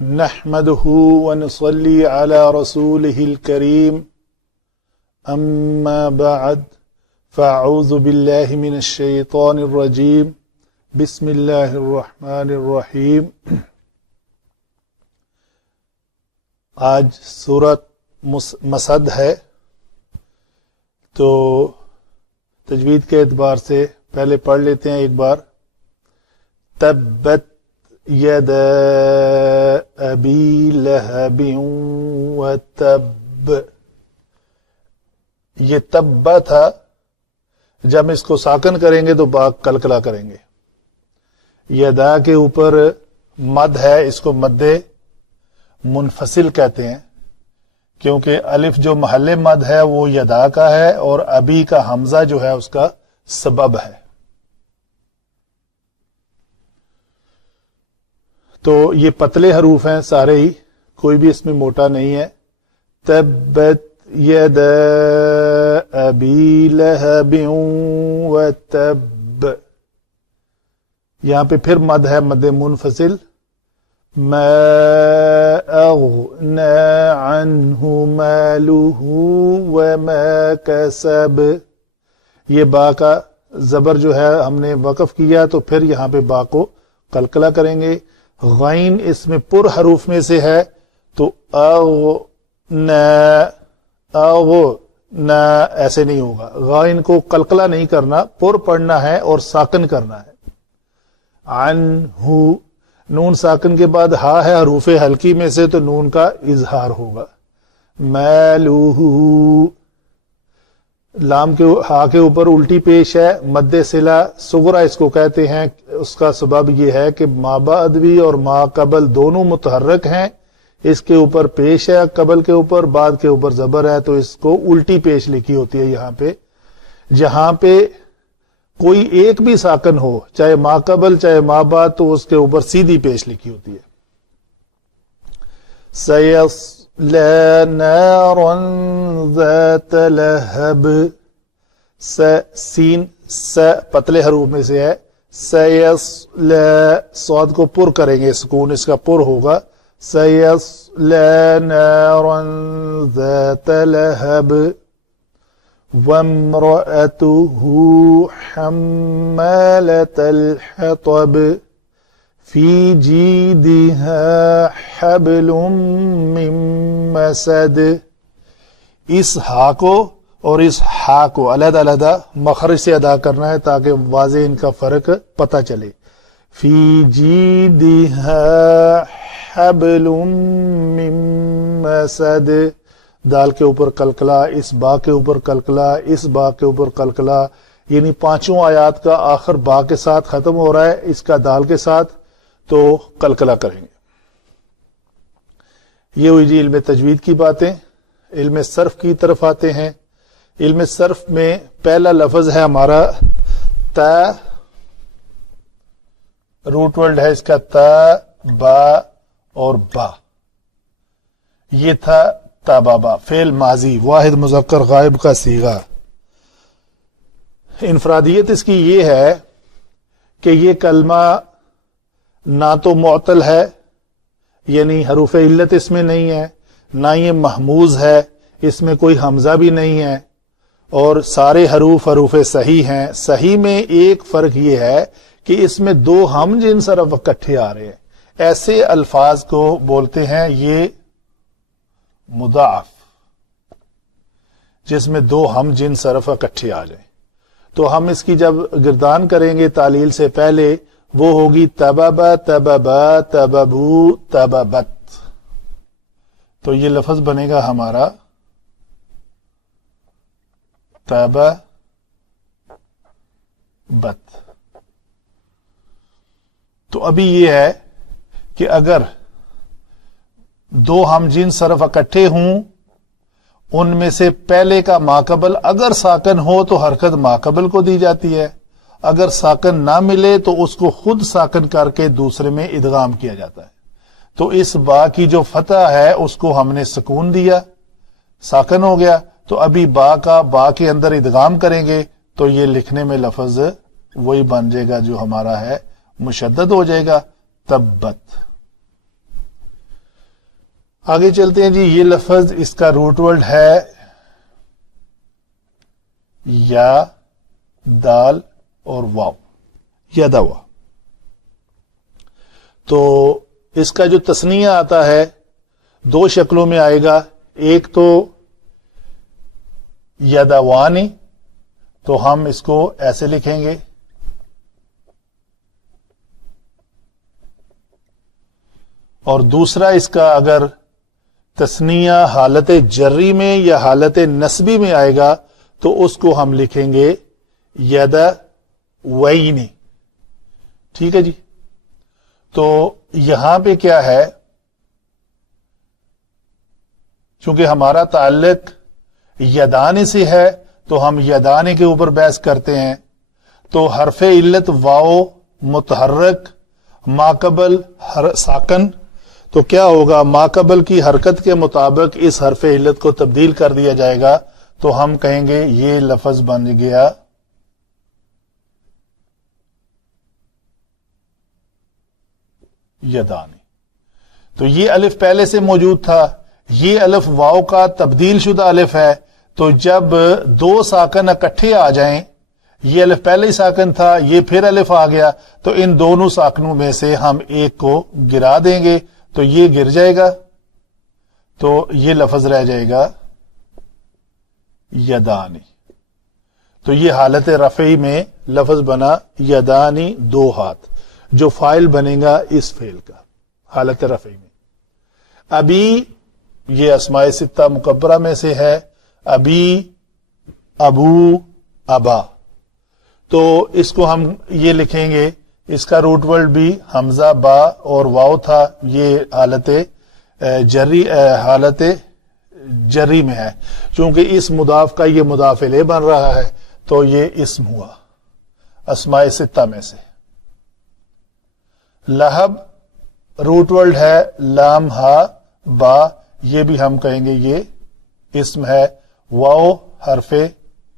نحمده ونصلي على رسوله الكريم أما بعد فأعوذ بالله من الشيطان الرجيم بسم الله الرحمن الرحيم۔ آج سورۃ مسد ہے، تو تجوید کے اعتبار سے پہلے پڑھ لیتے ہیں ایک بار۔ تبت یدا ابی لہب وتب، یہ تبا تھا، جب اس کو ساکن کریں گے تو با کلکلا کریں گے۔ یدا کے اوپر مد ہے، اس کو مد منفصل کہتے ہیں، کیونکہ الف جو محل مد ہے وہ یدا کا ہے، اور ابی کا حمزہ جو ہے اس کا سبب ہے۔ تو یہ پتلے حروف ہیں سارے ہی، کوئی بھی اس میں موٹا نہیں ہے۔ تبت یدا ابی لہب وتب، یہاں پہ پھر مد ہے، مد منفصل۔ ما اغنى عنہ مالہ وما کسب، یہ با کا زبر جو ہے ہم نے وقف کیا، تو پھر یہاں پہ با کو قلقلہ کریں گے۔ غین اس میں پر حروف میں سے ہے، تو اغنى ایسے نہیں ہوگا، غین کو قلقلہ نہیں کرنا، پر پڑھنا ہے اور ساکن کرنا ہے۔ عنہ، نون ساکن کے بعد ہا ہے حروف ہلکی میں سے، تو نون کا اظہار ہوگا۔ مالہ، لام کے ہا کے اوپر الٹی پیش ہے، مد صلہ صغرا اس کو کہتے ہیں۔ اس کا سبب یہ ہے کہ ما بعد بھی اور ما قبل دونوں متحرک ہیں، اس کے اوپر پیش ہے قبل کے اوپر، بعد کے اوپر زبر ہے، تو اس کو الٹی پیش لکھی ہوتی ہے یہاں پہ۔ جہاں پہ کوئی ایک بھی ساکن ہو، چاہے ما قبل چاہے ما بعد، تو اس کے اوپر سیدھی پیش لکھی ہوتی ہے۔ سَيَصْلَى نَارًا ذَاتَ لَهَبٍ، سین پتلے حروف میں سے ہے۔ سَيَصْلَى، صاد کو پر کریں گے، سکون اس کا پر ہوگا۔ سَيَصْلَى نَارًا ذَاتَ لَهَبٍ وَامْرَأَتُهُ حَمَّالَةَ الْحَطَبِ فِي جِيدِهَا حَبْلٌ مِّن مَّسَدٍ، اس ہا کو اور اس ہا کو علیحدہ علیحدہ مخرج سے ادا کرنا ہے تاکہ واضح ان کا فرق پتہ چلے۔ فی جیدہا حبل من مسد، دال کے اوپر قلقلہ، اس با کے اوپر قلقلہ، اس با کے اوپر قلقلہ، یعنی پانچوں آیات کا آخر با کے ساتھ ختم ہو رہا ہے، اس کا دال کے ساتھ، تو قلقلہ کریں گے۔ یہ ہوئی جی علم تجوید کی باتیں۔ علم صرف کی طرف آتے ہیں۔ علم صرف میں پہلا لفظ ہے ہمارا تا، روٹ ورڈ ہے اس کا تا، با اور با۔ یہ تھا تابابا، فعل ماضی، واحد مذکر غائب کا صیغہ۔ انفرادیت اس کی یہ ہے کہ یہ کلمہ نہ تو معطل ہے، یعنی حروف علت اس میں نہیں ہے، نہ یہ محموز ہے، اس میں کوئی حمزہ بھی نہیں ہے، اور سارے حروف صحیح ہیں۔ صحیح میں ایک فرق یہ ہے کہ اس میں دو ہم جنس حرف اکٹھے آ رہے ہیں، ایسے الفاظ کو بولتے ہیں یہ مضاعف، جس میں دو ہم جنس حرف اکٹھے آ جائیں۔ تو ہم اس کی جب گردان کریں گے تعلیل سے پہلے، وہ ہوگی تببا تببا تببو تببت، تو یہ لفظ بنے گا ہمارا تببت۔ تو ابھی یہ ہے کہ اگر دو ہم جنس حرف اکٹھے ہوں، ان میں سے پہلے کا ماقبل اگر ساکن ہو تو حرکت ماقبل کو دی جاتی ہے، اگر ساکن نہ ملے تو اس کو خود ساکن کر کے دوسرے میں ادغام کیا جاتا ہے۔ تو اس با کی جو فتح ہے اس کو ہم نے سکون دیا، ساکن ہو گیا، تو ابھی با کا با کے اندر ادغام کریں گے تو یہ لکھنے میں لفظ وہی بن جائے گا جو ہمارا ہے، مشدد ہو جائے گا، تبت۔ آگے چلتے ہیں جی. یہ لفظ اس کا روٹ ورڈ ہے یا دال اور واو، یدوا. تو اس کا جو تسنیہ آتا ہے دو شکلوں میں آئے گا. ایک تو یدوانی، تو ہم اس کو ایسے لکھیں گے، اور دوسرا اس کا اگر تسنیہ حالت جری میں یا حالت نسبی میں آئے گا تو اس کو ہم لکھیں گے یدوینی. ٹھیک ہے جی. تو یہاں پہ کیا ہے، چونکہ ہمارا تعلق یدانی سے ہے تو ہم یدانی کے اوپر بحث کرتے ہیں. تو حرف علت واو متحرک ماقبل ساکن، تو کیا ہوگا، ماقبل کی حرکت کے مطابق اس حرف علت کو تبدیل کر دیا جائے گا. تو ہم کہیں گے یہ لفظ بن گیا یدانی. تو یہ الف پہلے سے موجود تھا، یہ الف واو کا تبدیل شدہ الف ہے. تو جب دو ساکن اکٹھے آ جائیں، یہ الف پہلے ہی ساکن تھا، یہ پھر الف آ گیا، تو ان دونوں ساکنوں میں سے ہم ایک کو گرا دیں گے تو یہ گر جائے گا، تو یہ لفظ رہ جائے گا یدانی. تو یہ حالت رفعی میں لفظ بنا یدانی، دو ہاتھ، جو فاعل بنے گا اس فعل کا حالت رفعی میں. ابھی یہ اسماء ستہ مکبرہ میں سے ہے، ابھی، ابو، ابا. تو اس کو ہم یہ لکھیں گے، اس کا روٹ ورڈ بھی حمزہ با اور واو تھا، یہ حالت جری میں ہے. چونکہ اس مضاف کا یہ مضاف الیہ بن رہا ہے تو یہ اسم ہوا اسماء ستہ میں سے. لہب روٹ ورڈ ہے لام ہا با، یہ بھی ہم کہیں گے یہ اسم ہے. واو حرف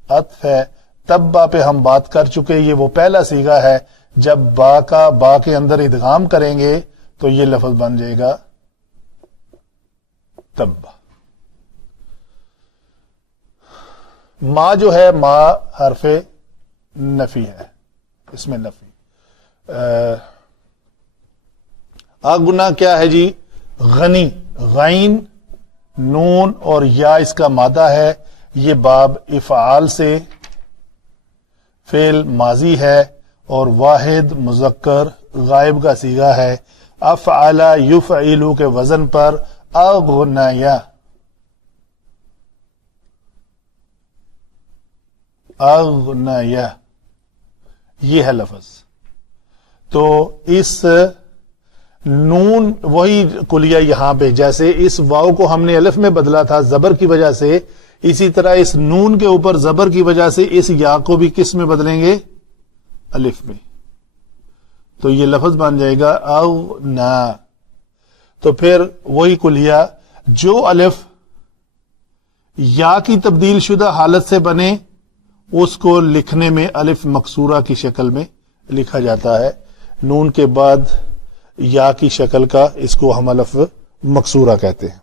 عطف ہے. تبا پہ ہم بات کر چکے، یہ وہ پہلا صیغہ ہے جب با کا با کے اندر ادغام کریں گے تو یہ لفظ بن جائے گا تبا. ما جو ہے ما حرف نفی ہے، اس میں نفی. اگنا کیا ہے جی، غنی، غین نون اور یا اس کا مادہ ہے. یہ باب افعال سے فعل ماضی ہے اور واحد مذکر غائب کا صیغہ ہے. افعل یفعلو کے وزن پر اغنیا، اغنیا یہ ہے لفظ. تو اس نون وہی کلیہ یہاں پہ، جیسے اس واو کو ہم نے الف میں بدلا تھا زبر کی وجہ سے، اسی طرح اس نون کے اوپر زبر کی وجہ سے اس یا کو بھی کس میں بدلیں گے، الف میں. تو یہ لفظ بن جائے گا اغنا. تو پھر وہی کلیہ جو الف یا کی تبدیل شدہ حالت سے بنے اس کو لکھنے میں الف مکسورہ کی شکل میں لکھا جاتا ہے. نون کے بعد یا کی شکل کا اس کو ہم الف مکسورہ کہتے ہیں.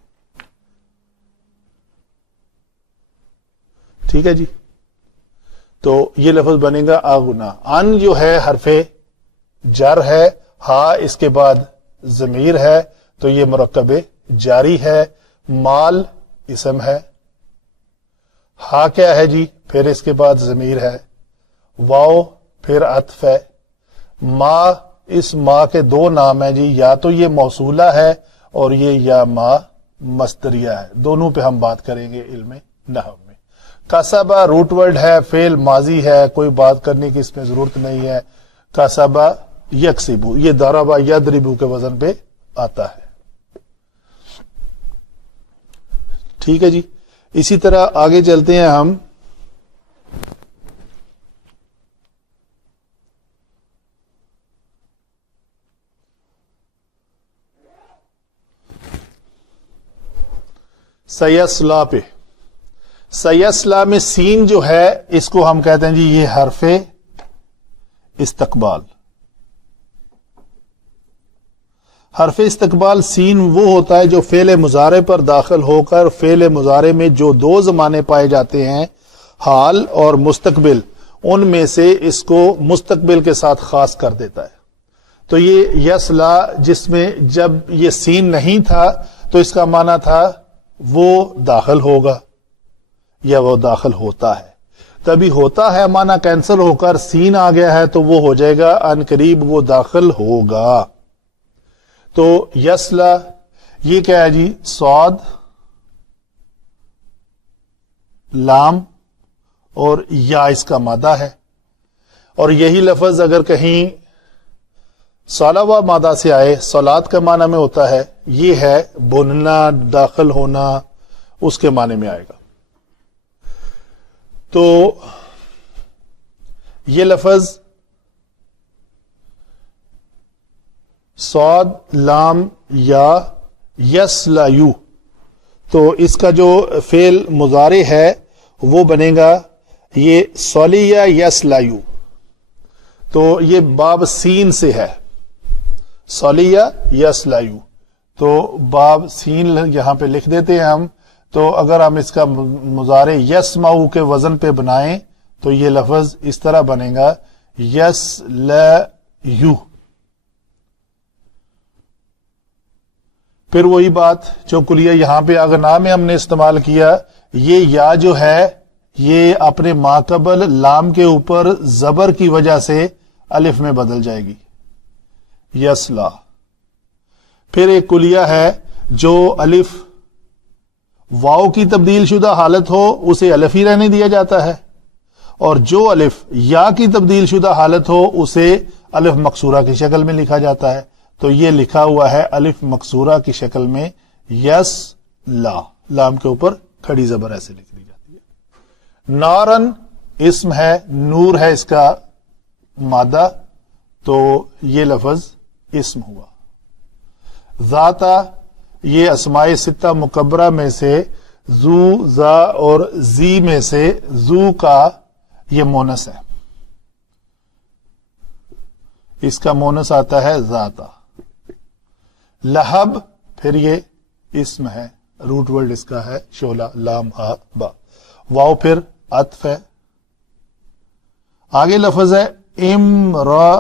ٹھیک ہے جی. تو یہ لفظ بنے گا آغنا. ان جو ہے حرف جر ہے، ہا اس کے بعد ضمیر ہے تو یہ مرکب جاری ہے. مال اسم ہے، ہا کیا ہے جی، پھر اس کے بعد ضمیر ہے. واو پھر عطف ہے. ما، اس ما کے دو نام ہیں جی، یا تو یہ موصولہ ہے اور یہ یا ما مصدریہ ہے. دونوں پہ ہم بات کریں گے علم نحو میں. کسبہ روٹ ورڈ ہے، فعل ماضی ہے، کوئی بات کرنے کی اس میں ضرورت نہیں ہے. کسبہ یکسبو، یہ ضربہ یضربو کے وزن پہ آتا ہے. ٹھیک ہے جی. اسی طرح آگے چلتے ہیں ہم. سیسلا پہ. سیسلا میں سین جو ہے اس کو ہم کہتے ہیں جی یہ حرف استقبال. حرف استقبال سین وہ ہوتا ہے جو فعل مضارع پر داخل ہو کر فعل مضارع میں جو دو زمانے پائے جاتے ہیں، حال اور مستقبل، ان میں سے اس کو مستقبل کے ساتھ خاص کر دیتا ہے۔ تو یہ یسلا جس میں جب یہ سین نہیں تھا تو اس کا معنی تھا وہ داخل ہوگا یا وہ داخل ہوتا ہے، تبھی ہوتا ہے معنی کینسل ہو کر سین آ گیا ہے تو وہ ہو جائے گا ان قریب وہ داخل ہوگا۔ تو یسلا یہ کیا ہے جی؟ صاد، لام اور یا اس کا مادہ ہے، اور یہی لفظ اگر کہیں صالوا مادہ سے آئے، صلات کا معنی میں ہوتا ہے، یہ ہے بننا، داخل ہونا، اس کے معنی میں آئے گا۔ تو یہ لفظ صاد، لام، یا، یسلایو، تو اس کا جو فعل مضارع ہے وہ بنے گا یہ صلیہ یسلایو، تو یہ باب سین سے ہے، صلیہ یسلایو، تو باب سین یہاں پہ لکھ دیتے ہیں ہم۔ تو اگر ہم اس کا مضارع یسمعو کے وزن پہ بنائیں تو یہ لفظ اس طرح بنے گا یسلیو۔ پھر وہی بات جو کلیہ یہاں پہ اغنا میں ہم نے استعمال کیا، یہ یا جو ہے یہ اپنے ماقبل لام کے اوپر زبر کی وجہ سے الف میں بدل جائے گی، یسلا۔ پھر ایک کلیہ ہے جو الف واو کی تبدیل شدہ حالت ہو اسے الف ہی رہنے دیا جاتا ہے، اور جو الف یا کی تبدیل شدہ حالت ہو اسے الف مقصورہ کی شکل میں لکھا جاتا ہے۔ تو یہ لکھا ہوا ہے الف مقصورہ کی شکل میں یس لا، لام کے اوپر کھڑی زبر ایسے لکھ دی جاتی ہے۔ نارن اسم ہے، نور ہے اس کا مادہ، تو یہ لفظ اسم ہوا۔ ذاتا یہ اسماء ستہ مکبرہ میں سے زو، زا اور زی میں سے زو کا یہ مونس ہے، اس کا مونس آتا ہے ذاتا۔ لہب پھر یہ اسم ہے، روٹ ورڈ اس کا ہے شعلہ، لام ہا با، واو پھر عطف ہے۔ آگے لفظ ہے امرا،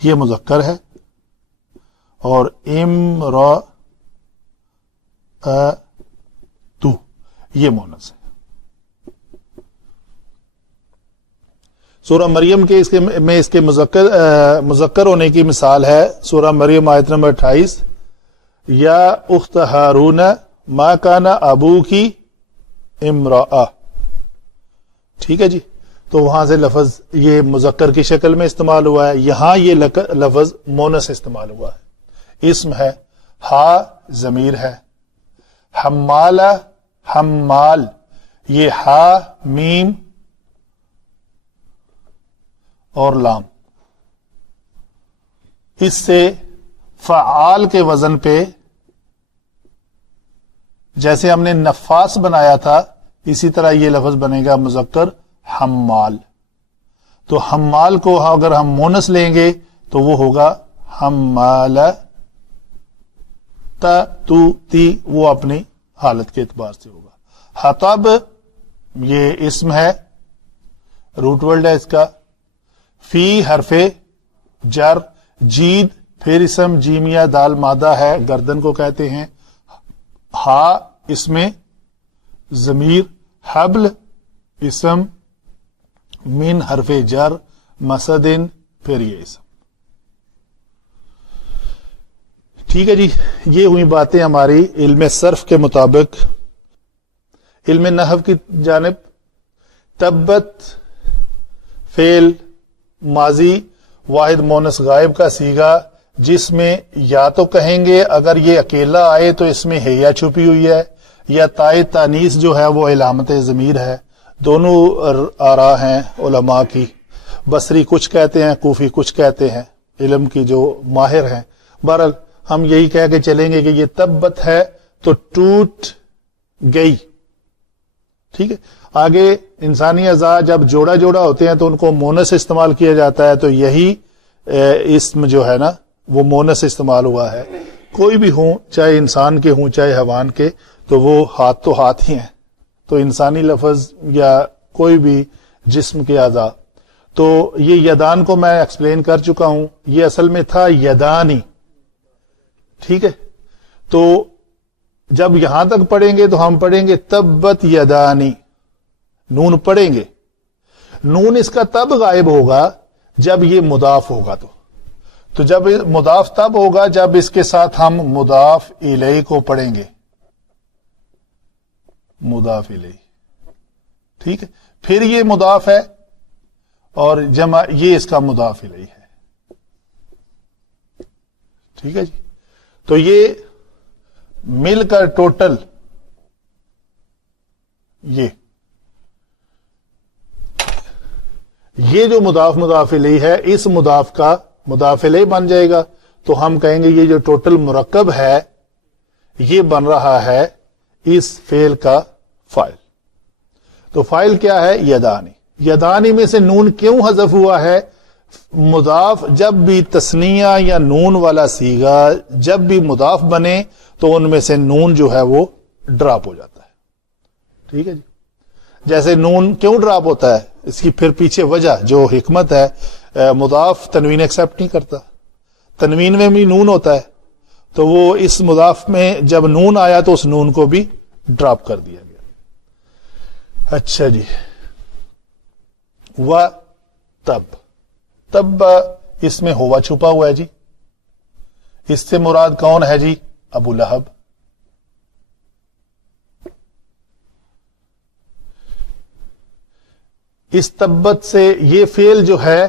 یہ مذکر ہے، اور امرا تو یہ مونس ہے۔ سورہ مریم کے اس کے مذکر ہونے کی مثال ہے سورہ مریم آیت نمبر 28، یا اخت ہارون ما کان ابوکی امرا، ٹھیک ہے جی۔ تو وہاں سے لفظ یہ مذکر کی شکل میں استعمال ہوا ہے، یہاں یہ لفظ مونس استعمال ہوا ہے، اسم ہے، ہا ضمیر ہے، حمالہ حمال، یہ ہا میم اور لام، اس سے فعال کے وزن پہ جیسے ہم نے نفاس بنایا تھا اسی طرح یہ لفظ بنے گا مذکر حمال۔ تو حمال کو اگر ہم مونس لیں گے تو وہ ہوگا حمالہ، تا تو تی وہ اپنی حالت کے اعتبار سے ہوگا۔ حطب یہ اسم ہے، روٹ ورڈ ہے اس کا، فی حرف جر، جید پھر اسم، جیمیا دال مادہ ہے، گردن کو کہتے ہیں، ہا اس میں ضمیر، حبل اسم، من حرف جر، مسدن پھر یہ اسم۔ ٹھیک ہے جی، یہ ہوئی باتیں ہماری علم صرف کے مطابق۔ علم نحو کی جانب، تبت فعل ماضی واحد مونس غائب کا صیغہ، جس میں یا تو کہیں گے اگر یہ اکیلا آئے تو اس میں ہیا چھپی ہوئی ہے، یا تائے تانیث جو ہے وہ علامت ضمیر ہے۔ دونوں آراء ہیں علماء کی، بصری کچھ کہتے ہیں، کوفی کچھ کہتے ہیں، علم کی جو ماہر ہیں۔ بہرحال ہم یہی کہہ کے چلیں گے کہ یہ تبت ہے تو ٹوٹ گئی، ٹھیک ہے۔ آگے انسانی اعضاء جب جوڑا جوڑا ہوتے ہیں تو ان کو مونس استعمال کیا جاتا ہے، تو یہی اسم جو ہے نا وہ مونس استعمال ہوا ہے. کوئی بھی ہوں، چاہے انسان کے ہوں چاہے حیوان کے، تو وہ ہاتھ تو ہاتھ ہی ہیں. تو انسانی لفظ یا کوئی بھی جسم کے اعضاء، تو یہ یدان کو میں ایکسپلین کر چکا ہوں. یہ اصل میں تھا یدانی. ٹھیک ہے، تو جب یہاں تک پڑھیں گے تو ہم پڑھیں گے تبت یدانی. نون پڑھیں گے. نون اس کا تب غائب ہوگا جب یہ مضاف ہوگا. تو جب مضاف تب ہوگا جب اس کے ساتھ ہم مضاف الیہ کو پڑھیں گے. مضاف الیہ. ٹھیک ہے، پھر یہ مضاف ہے اور جمع یہ اس کا مضاف الیہ ہے. ٹھیک ہے جی. تو یہ مل کر ٹوٹل یہ جو مضاف الیہ ہے، اس مضاف کا مضاف الیہ بن جائے گا. تو ہم کہیں گے یہ جو ٹوٹل مرکب ہے یہ بن رہا ہے اس فعل کا فاعل. تو فاعل کیا ہے؟ یدانی. یدانی میں سے نون کیوں حذف ہوا ہے؟ مضاف جب بھی تثنیہ یا نون والا صیغہ جب بھی مضاف بنے تو ان میں سے نون جو ہے وہ ڈراپ ہو جاتا ہے. ٹھیک ہے جی. جیسے نون کیوں ڈراپ ہوتا ہے، اس کی پھر پیچھے وجہ جو حکمت ہے، مضاف تنوین ایکسپٹ نہیں کرتا. تنوین میں بھی نون ہوتا ہے، تو وہ اس مضاف میں جب نون آیا تو اس نون کو بھی ڈراپ کر دیا گیا. اچھا جی. و تب اس میں ہوا چھپا ہوا ہے جی. اس سے مراد کون ہے جی؟ ابو لہب. اس تبت سے یہ فعل جو ہے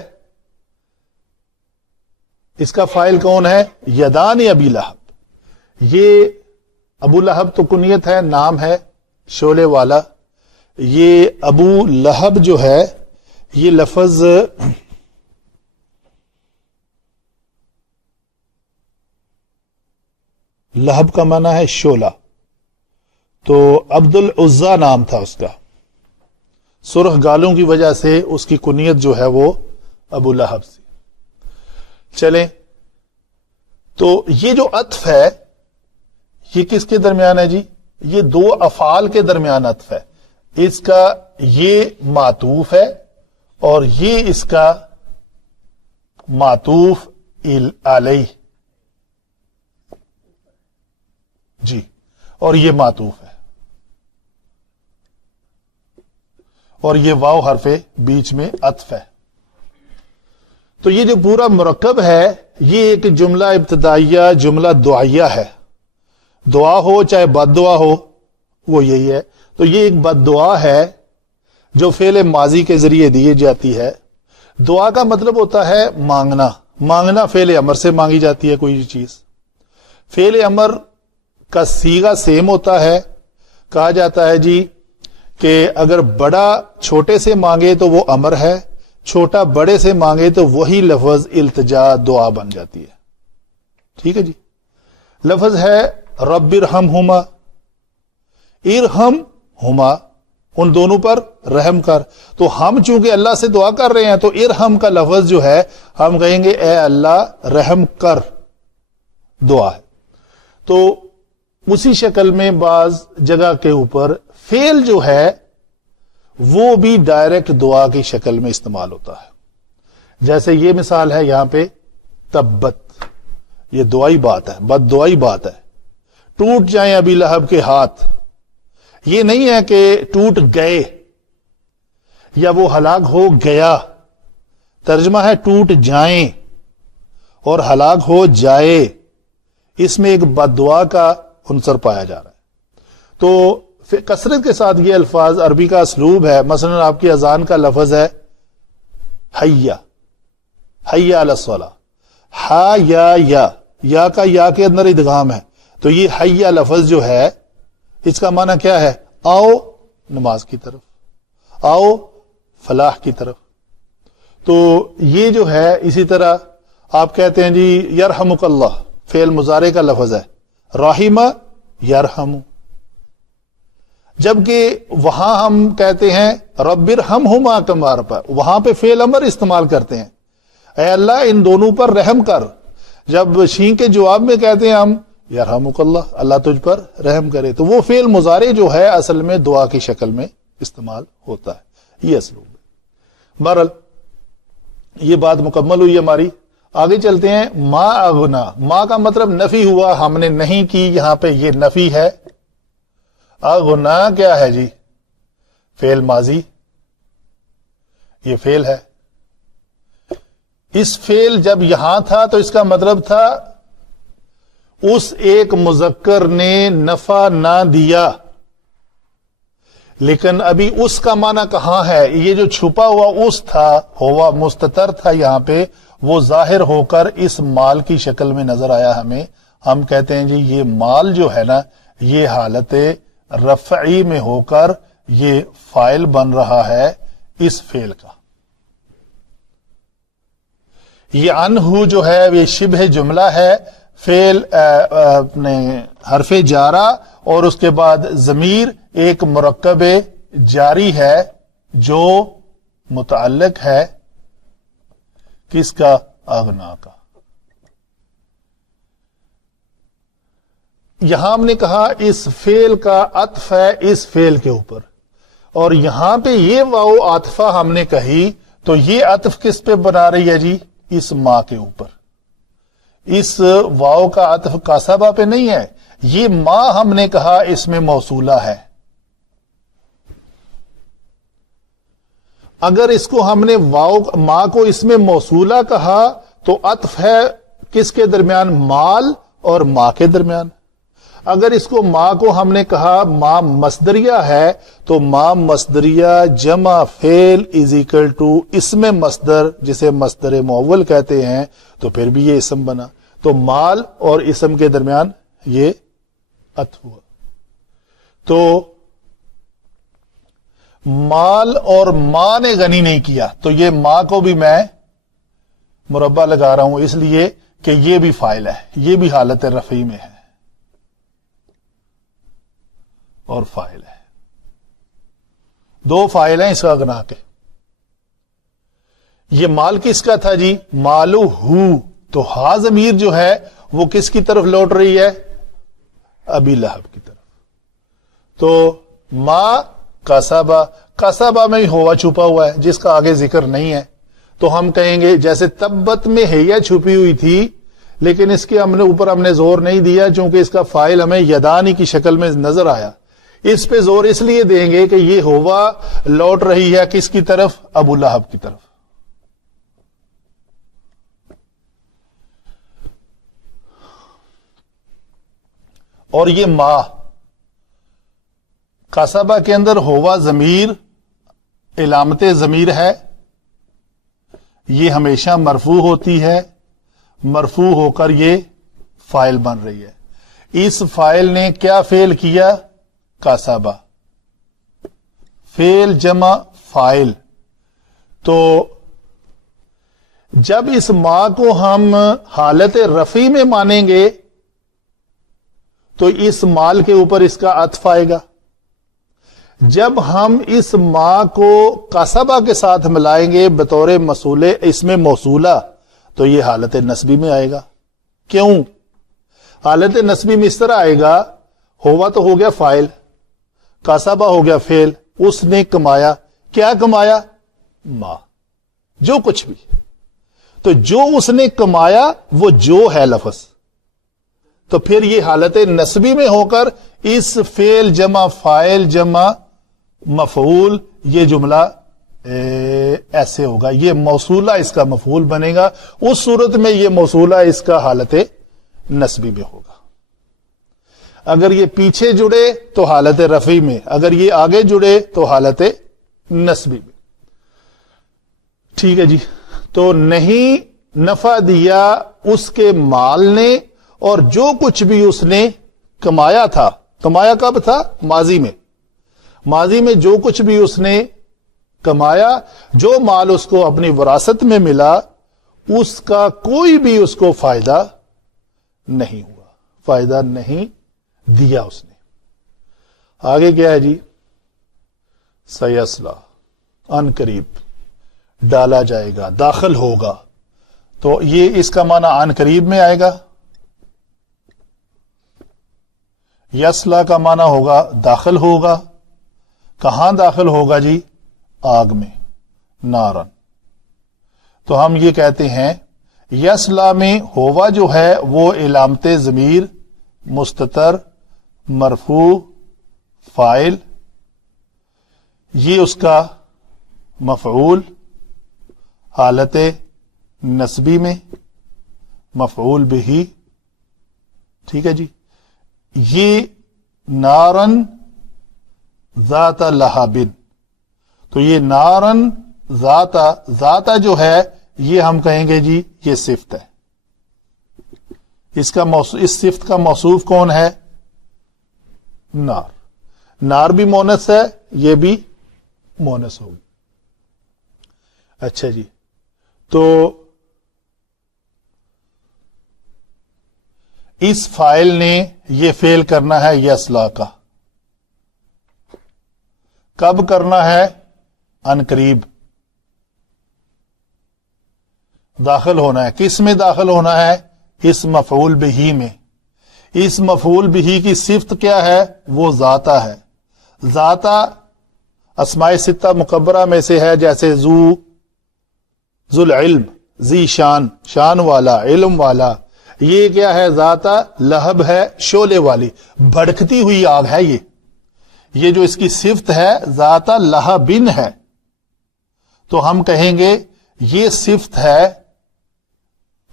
اس کا فاعل کون ہے؟ یدان ابی لہب. یہ ابو لہب تو کنیت ہے، نام ہے شعلے والا. یہ ابو لہب جو ہے یہ لفظ لہب کا معنی ہے شعلہ. تو عبد العزا نام تھا اس کا. سرخ گالوں کی وجہ سے اس کی کنیت جو ہے وہ ابو لہب سے. چلیں، تو یہ جو عطف ہے یہ کس کے درمیان ہے جی؟ یہ دو افعال کے درمیان عطف ہے. اس کا یہ معطوف ہے اور یہ اس کا معطوف علیہ جی، اور یہ معطوف ہے اور یہ واو حرف بیچ میں عطف ہے. تو یہ جو پورا مرکب ہے یہ ایک جملہ ابتدائیہ، جملہ دعائیہ ہے. دعا ہو چاہے بد دعا ہو وہ یہی ہے. تو یہ ایک بد دعا ہے جو فعل ماضی کے ذریعے دی جاتی ہے. دعا کا مطلب ہوتا ہے مانگنا. مانگنا فعل امر سے مانگی جاتی ہے کوئی چیز. فعل امر کا صیغہ سیم ہوتا ہے. کہا جاتا ہے جی کہ اگر بڑا چھوٹے سے مانگے تو وہ امر ہے، چھوٹا بڑے سے مانگے تو وہی لفظ التجا دعا بن جاتی ہے. ٹھیک ہے جی. لفظ ہے رب ارحمہما. ارحمہما، ان دونوں پر رحم کر. تو ہم چونکہ اللہ سے دعا کر رہے ہیں تو ارحم کا لفظ جو ہے ہم کہیں گے اے اللہ رحم کر. دعا ہے. تو اسی شکل میں بعض جگہ کے اوپر فعل جو ہے وہ بھی ڈائریکٹ دعا کی شکل میں استعمال ہوتا ہے. جیسے یہ مثال ہے یہاں پہ تبت. یہ دعائی بات ہے، بد دعائی بات ہے. ٹوٹ جائیں ابی لہب کے ہاتھ. یہ نہیں ہے کہ ٹوٹ گئے یا وہ ہلاک ہو گیا. ترجمہ ہے ٹوٹ جائیں اور ہلاک ہو جائے. اس میں ایک بد دعا کا عنصر پایا جا رہا ہے. تو کثرت کے ساتھ یہ الفاظ عربی کا اسلوب ہے. مثلا آپ کی اذان کا لفظ ہے حیا، حیا علی الصلاۃ. ہا یا کا یا کے اندر ادغام ہے. تو یہ حیا لفظ جو ہے اس کا معنی کیا ہے؟ آؤ نماز کی طرف، آؤ فلاح کی طرف. تو یہ جو ہے اسی طرح آپ کہتے ہیں جی یرحمک اللہ، فعل مضارع کا لفظ ہے. رحمہ یرحم. جبکہ وہاں ہم کہتے ہیں رب ارحمہما کما ربیانی، وہاں پہ فعل امر استعمال کرتے ہیں. اے اللہ ان دونوں پر رحم کر. جب شین کے جواب میں کہتے ہیں ہم یرحمک اللہ، اللہ تجھ پر رحم کرے، تو وہ فعل مضارع جو ہے اصل میں دعا کی شکل میں استعمال ہوتا ہے. یہ اسلوب ہے. بہرحال یہ بات مکمل ہوئی ہماری. آگے چلتے ہیں. ما اغنا، ما کا مطلب نفی ہوا، ہم نے نہیں کی، یہاں پہ یہ نفی ہے. اغنا کیا ہے جی؟ فعل ماضی، یہ فعل ہے. اس فعل جب یہاں تھا تو اس کا مطلب تھا اس ایک مذکر نے نفع نہ دیا. لیکن ابھی اس کا معنی کہاں ہے؟ یہ جو چھپا ہوا اس تھا، ہوا مستتر تھا یہاں پہ، وہ ظاہر ہو کر اس مال کی شکل میں نظر آیا ہمیں. ہم کہتے ہیں جی یہ مال جو ہے نا، یہ حالت رفعی میں ہو کر یہ فاعل بن رہا ہے اس فعل کا. یہ انہو جو ہے یہ شبہ جملہ ہے، فعل اپنے حرف جارہ اور اس کے بعد ضمیر ایک مرکب جاری ہے جو متعلق ہے کس کا؟ اغنا کا. یہاں ہم نے کہا اس فعل کا عطف ہے اس فعل کے اوپر، اور یہاں پہ یہ واو عاطفہ ہم نے کہی تو یہ عطف کس پہ بنا رہی ہے جی؟ اس ما کے اوپر. اس واو کا عطف کاسبہ پہ نہیں ہے. یہ ما ہم نے کہا اس میں موصولہ ہے. اگر اس کو ہم نے واو ما کو اس میں موصولہ کہا تو عطف ہے کس کے درمیان؟ مال اور ما کے درمیان. اگر اس کو ما کو ہم نے کہا ما مصدریہ ہے تو ما مصدریہ جمع فعل از اکول ٹو اسم مصدر جسے مصدر معول کہتے ہیں، تو پھر بھی یہ اسم بنا. تو مال اور اسم کے درمیان یہ عطف ہوا. تو مال اور ما نے غنی نہیں کیا، تو یہ ما کو بھی میں مربع لگا رہا ہوں اس لیے کہ یہ بھی فاعل ہے، یہ بھی حالت رفعی میں ہے اور فاعل ہے. دو فاعل ہیں اس کا غنا کے. یہ مال کس کا تھا جی؟ مالو ہو. تو ہا ضمیر جو ہے وہ کس کی طرف لوٹ رہی ہے؟ ابی لہب کی طرف. تو ما کاسبہ، کاسبہ میں ہوا چھپا ہوا ہے جس کا آگے ذکر نہیں ہے، تو ہم کہیں گے جیسے تبت میں ہیا چھپی ہوئی تھی لیکن اس کے ہم نے زور نہیں دیا چونکہ اس کا فاعل ہمیں یدانی کی شکل میں نظر آیا. اس پہ زور اس لیے دیں گے کہ یہ ہوا لوٹ رہی ہے کس کی طرف؟ ابو لہب کی طرف. اور یہ ما کاسبہ کے اندر ہوا ضمیر علامت ضمیر ہے، یہ ہمیشہ مرفوع ہوتی ہے، مرفوع ہو کر یہ فاعل بن رہی ہے. اس فاعل نے کیا فعل کیا؟ کاسبہ. فعل جمع فاعل. تو جب اس ما کو ہم حالت رفعی میں مانیں گے تو اس مال کے اوپر اس کا عطف آئے گا. جب ہم اس ما کو کاسبہ کے ساتھ ملائیں گے بطور مسئولے اس میں موصولہ تو یہ حالت نسبی میں آئے گا. کیوں حالت نسبی میں اس طرح آئے گا؟ ہوا تو ہو گیا فاعل، کاسبہ ہو گیا فعل، اس نے کمایا. کیا کمایا؟ ما، جو کچھ بھی. تو جو اس نے کمایا وہ جو ہے لفظ، تو پھر یہ حالت نسبی میں ہو کر اس فعل جمع فاعل جمع مفعول یہ جملہ ایسے ہوگا. یہ موصولہ اس کا مفعول بنے گا. اس صورت میں یہ موصولہ اس کا حالت نسبی میں ہوگا. اگر یہ پیچھے جڑے تو حالت رفعی میں، اگر یہ آگے جڑے تو حالت نسبی میں. ٹھیک ہے جی. تو نہیں نفع دیا اس کے مال نے، اور جو کچھ بھی اس نے کمایا تھا. کمایا کب تھا؟ ماضی میں. ماضی میں جو کچھ بھی اس نے کمایا، جو مال اس کو اپنی وراثت میں ملا، اس کا کوئی بھی اس کو فائدہ نہیں ہوا، فائدہ نہیں دیا اس نے. آگے کیا ہے جی؟ سیصلا، ان قریب ڈالا جائے گا، داخل ہوگا. تو یہ اس کا معنی عن قریب میں آئے گا. یسلا کا معنی ہوگا داخل ہوگا. کہاں داخل ہوگا جی؟ آگ میں، نارن. تو ہم یہ کہتے ہیں یسلا میں ہوا جو ہے وہ علامت ضمیر مستتر مرفوع فاعل، یہ اس کا مفعول حالت نسبی میں مفعول بہی. ٹھیک ہے جی. یہ نارن ذات لہبن، تو یہ نارن ذاتا جو ہے یہ ہم کہیں گے جی یہ صفت ہے. اس صفت کا موصوف کون ہے؟ نار. نار بھی مونس ہے، یہ بھی مونس ہوگی. اچھا جی. تو اس فائل نے یہ فعل کرنا ہے یسلا کا. کب کرنا ہے؟ عن قریب. داخل ہونا ہے. کس میں داخل ہونا ہے؟ اس مفعول بہی میں. اس مفعول بہی کی صفت کیا ہے؟ وہ ذاتا ہے. ذاتا اسماء ستہ مکبرہ میں سے ہے، جیسے ذو العلم، ذی شان، شان والا، علم والا. یہ کیا ہے؟ ذاتا لہب ہے، شعلے والی، بھڑکتی ہوئی آگ ہے. یہ جو اس کی صفت ہے ذاتا لہبن ہے. تو ہم کہیں گے یہ صفت ہے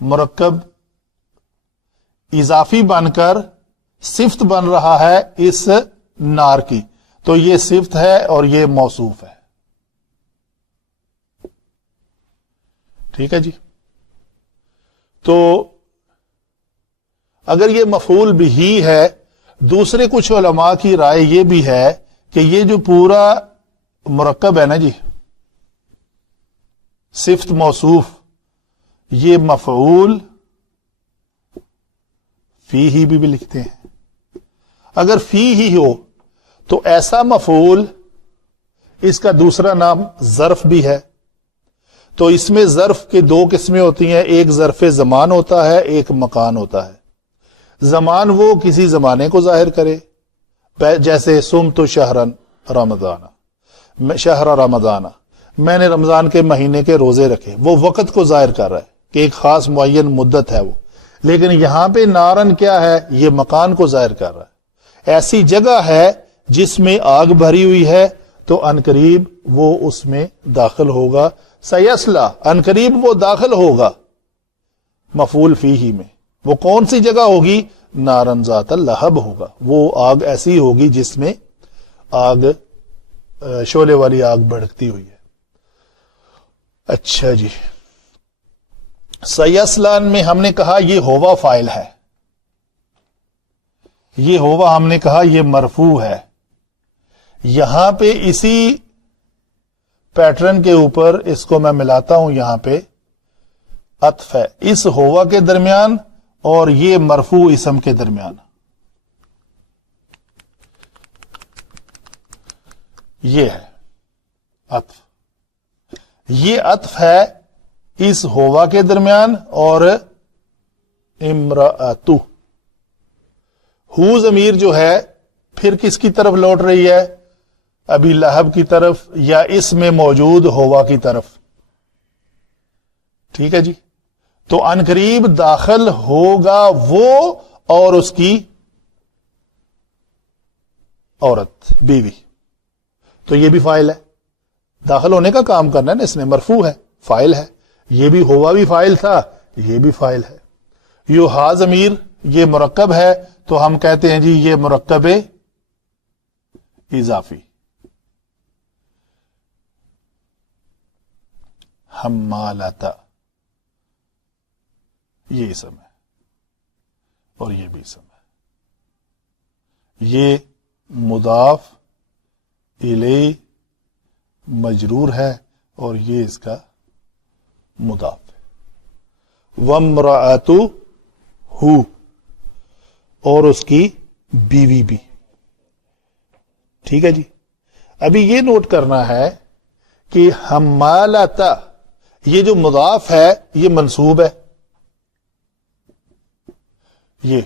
مرکب اضافی بن کر صفت بن رہا ہے اس نار کی. تو یہ صفت ہے اور یہ موصوف ہے. ٹھیک ہے جی. تو اگر یہ مفعول بھی ہے، دوسرے کچھ علماء کی رائے یہ بھی ہے کہ یہ جو پورا مرکب ہے نا جی، صفت موصوف، یہ مفعول فی ہی بھی لکھتے ہیں. اگر فی ہی ہو تو ایسا مفعول، اس کا دوسرا نام ظرف بھی ہے. تو اس میں ظرف کے دو قسمیں ہوتی ہیں، ایک ظرف زمان ہوتا ہے، ایک مکان ہوتا ہے. زمان وہ کسی زمانے کو ظاہر کرے، جیسے سمت شہرن رمضان، شہر رمضان، میں نے رمضان کے مہینے کے روزے رکھے. وہ وقت کو ظاہر کر رہا ہے کہ ایک خاص معین مدت ہے وہ. لیکن یہاں پہ نارن کیا ہے؟ یہ مکان کو ظاہر کر رہا ہے. ایسی جگہ ہے جس میں آگ بھری ہوئی ہے، تو عنقریب وہ اس میں داخل ہوگا. سیسلا، عنقریب وہ داخل ہوگا مفعول فی ہی میں. وہ کون سی جگہ ہوگی؟ نارن ذات لہب ہوگا. وہ آگ ایسی ہوگی جس میں آگ، شعلے والی آگ بھڑکتی ہوئی ہے. اچھا جی. سیسلان میں ہم نے کہا یہ ہوا فائل ہے. یہ ہوا ہم نے کہا یہ مرفوع ہے. یہاں پہ اسی پیٹرن کے اوپر اس کو میں ملاتا ہوں. یہاں پہ عطف ہے اس ہوا کے درمیان اور یہ مرفوع اسم کے درمیان. یہ ہے عطف. یہ عطف ہے اس ہوا کے درمیان اور امرأتو. ہو ضمیر جو ہے پھر کس کی طرف لوٹ رہی ہے؟ ابھی لہب کی طرف یا اس میں موجود ہوا کی طرف. ٹھیک ہے جی. تو عنقریب داخل ہوگا وہ اور اس کی عورت، بیوی. تو یہ بھی فاعل ہے، داخل ہونے کا کام کرنا ہے نا اس نے، مرفوع ہے، فاعل ہے. یہ بھی ہوا بھی فاعل تھا، یہ بھی فاعل ہے. یو ہا ضمیر یہ مرکب ہے، تو ہم کہتے ہیں جی یہ مرکب اضافی. حمالتا یہ اسم ہے اور یہ بھی اسم ہے. یہ مضاف الیہ مجرور ہے اور یہ اس کا مضاف. وامرأتو ہو اور اس کی بیوی بھی. ٹھیک ہے جی. ابھی یہ نوٹ کرنا ہے کہ حمالتا یہ جو مضاف ہے یہ منصوب ہے، یہ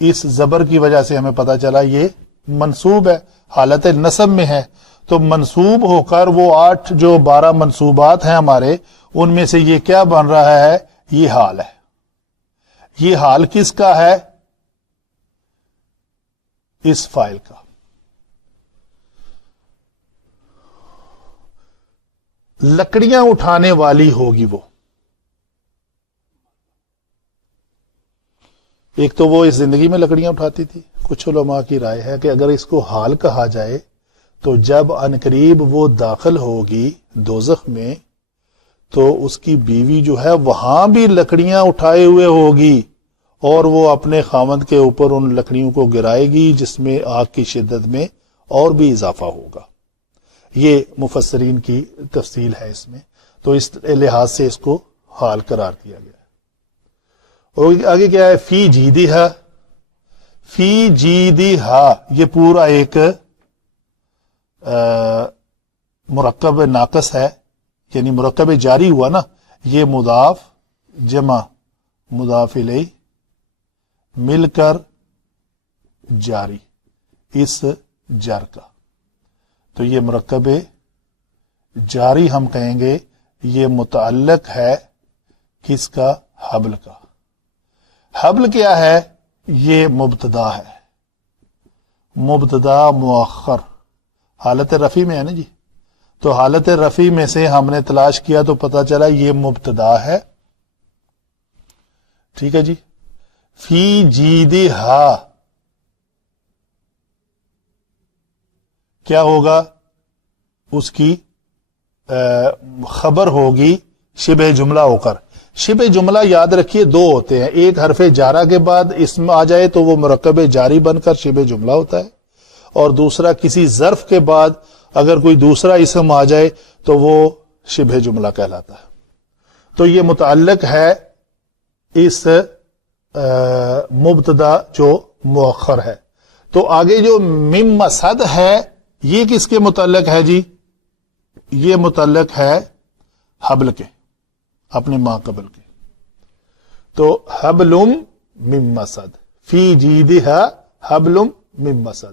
اس زبر کی وجہ سے ہمیں پتا چلا یہ منصوب ہے، حالت نصب میں ہے، تو منصوب ہو کر وہ 8 جو 12 منصوبات ہیں ہمارے، ان میں سے یہ کیا بن رہا ہے؟ یہ حال ہے۔ یہ حال کس کا ہے؟ اس فائل کا۔ لکڑیاں اٹھانے والی ہوگی وہ، ایک تو وہ اس زندگی میں لکڑیاں اٹھاتی تھی، کچھ علماء کی رائے ہے کہ اگر اس کو حال کہا جائے تو جب عنقریب وہ داخل ہوگی دوزخ میں تو اس کی بیوی جو ہے وہاں بھی لکڑیاں اٹھائے ہوئے ہوگی، اور وہ اپنے خاوند کے اوپر ان لکڑیوں کو گرائے گی، جس میں آگ کی شدت میں اور بھی اضافہ ہوگا۔ یہ مفسرین کی تفصیل ہے اس میں، تو اس لحاظ سے اس کو حال قرار دیا گیا ہے۔ اور آگے کیا ہے؟ فی جیدہا، فی جیدہا یہ پورا ایک مرکب ناقص ہے، یعنی مرکب جاری ہوا نا، یہ مضاف جمع مضاف الیہ مل کر جاری اس جر کا، تو یہ مرکب جاری ہم کہیں گے یہ متعلق ہے کس کا؟ حبل کا۔ حبل کیا ہے؟ یہ مبتدا ہے، مبتدا مؤخر، حالت رفع میں ہے نا جی، تو حالت رفع میں سے ہم نے تلاش کیا تو پتا چلا یہ مبتدا ہے، ٹھیک ہے جی۔ فی جیدہا کیا ہوگا؟ اس کی خبر ہوگی شبہ جملہ ہو کر۔ شبہ جملہ یاد رکھیے دو ہوتے ہیں، ایک حرف جارہ کے بعد اسم آ جائے تو وہ مرکب جاری بن کر شبہ جملہ ہوتا ہے، اور دوسرا کسی ظرف کے بعد اگر کوئی دوسرا اسم آ جائے تو وہ شبہ جملہ کہلاتا ہے۔ تو یہ متعلق ہے اس مبتدا جو مؤخر ہے۔ تو آگے جو مم مسد ہے یہ کس کے متعلق ہے جی؟ یہ متعلق ہے حبل کے، اپنے ما قبل کے۔ تو حبلم مم مسد، فی جیدہا حبلم مم مسد۔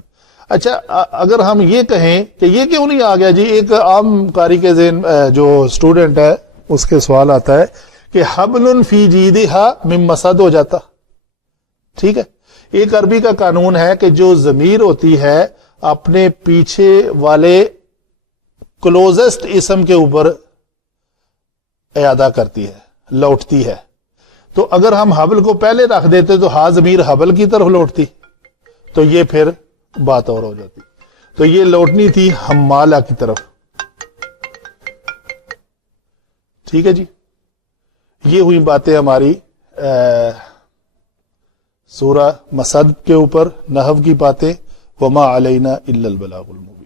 اچھا اگر ہم یہ کہیں کہ یہ کیوں نہیں آ گیا جی، ایک عام قاری کے ذہن جو اسٹوڈنٹ ہے اس کے سوال آتا ہے کہ حبل فی جیدہا مم مسد ہو جاتا، ٹھیک ہے۔ ایک عربی کا قانون ہے کہ جو ضمیر ہوتی ہے اپنے پیچھے والے کلوزسٹ اسم کے اوپر اعادہ کرتی ہے، لوٹتی ہے۔ تو اگر ہم حبل کو پہلے رکھ دیتے تو ہا ضمیر حبل کی طرف لوٹتی، تو یہ پھر بات اور ہو جاتی۔ تو یہ لوٹنی تھی حمالہ کی طرف، ٹھیک ہے جی۔ یہ ہوئی باتیں ہماری سورہ مسد کے اوپر، نحو کی باتیں۔ وما علینا الا البلاغ المبین۔